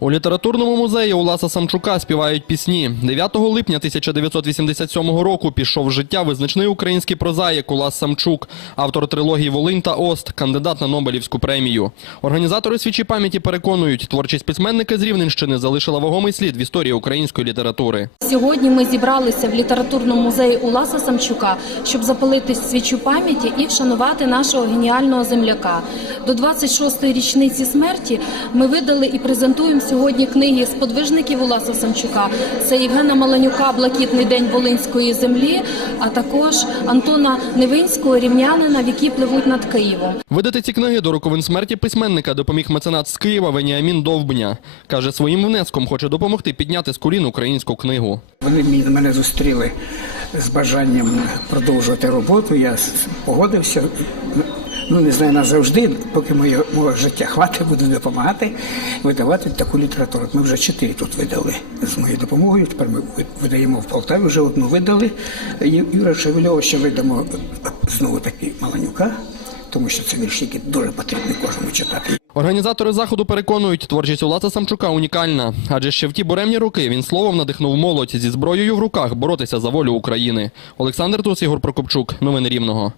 У літературному музеї Уласа Самчука співають пісні. 9 липня 1987 року пішов з життя визначний український прозаїк Улас Самчук, автор трилогії Волинь та Ост, кандидат на Нобелівську премію. Організатори свічі пам'яті переконують, творчість письменника з Рівненщини залишила вагомий слід в історії української літератури. Сьогодні ми зібралися в літературному музеї Уласа Самчука, щоб запалити свічу пам'яті і вшанувати нашого геніального земляка. До 26-ї річниці смерті ми видали і презентуємо сьогодні книги сподвижників Уласа Самчука. Це Євгена Маланюка Блакитний день Волинської землі, а також Антона Невинського рівнянина Віки пливуть над Києвом. Видати ці книги до роковин смерті письменника допоміг меценат з Києва Веніамін Довбня. Каже, своїм внеском хоче допомогти підняти з колін українську книгу. Вони мені- мене зустріли з бажанням продовжувати роботу. Я погодився. Ну, не знаю, назавжди, поки моє, життя хватить, буду допомагати видавати таку літературу. Ми вже чотири тут видали з моєю допомогою. Тепер ми видаємо в Полтаві, вже одну видали. Юра Шевельова ще видамо знову таки Маланюка, тому що це вірші, які дуже потрібні кожному читати. Організатори заходу переконують, творчість Уласа Самчука унікальна, адже ще в ті буремні роки він словом надихнув молодь зі зброєю в руках боротися за волю України. Олександр Тус, Ігор Прокопчук. Новини Рівного.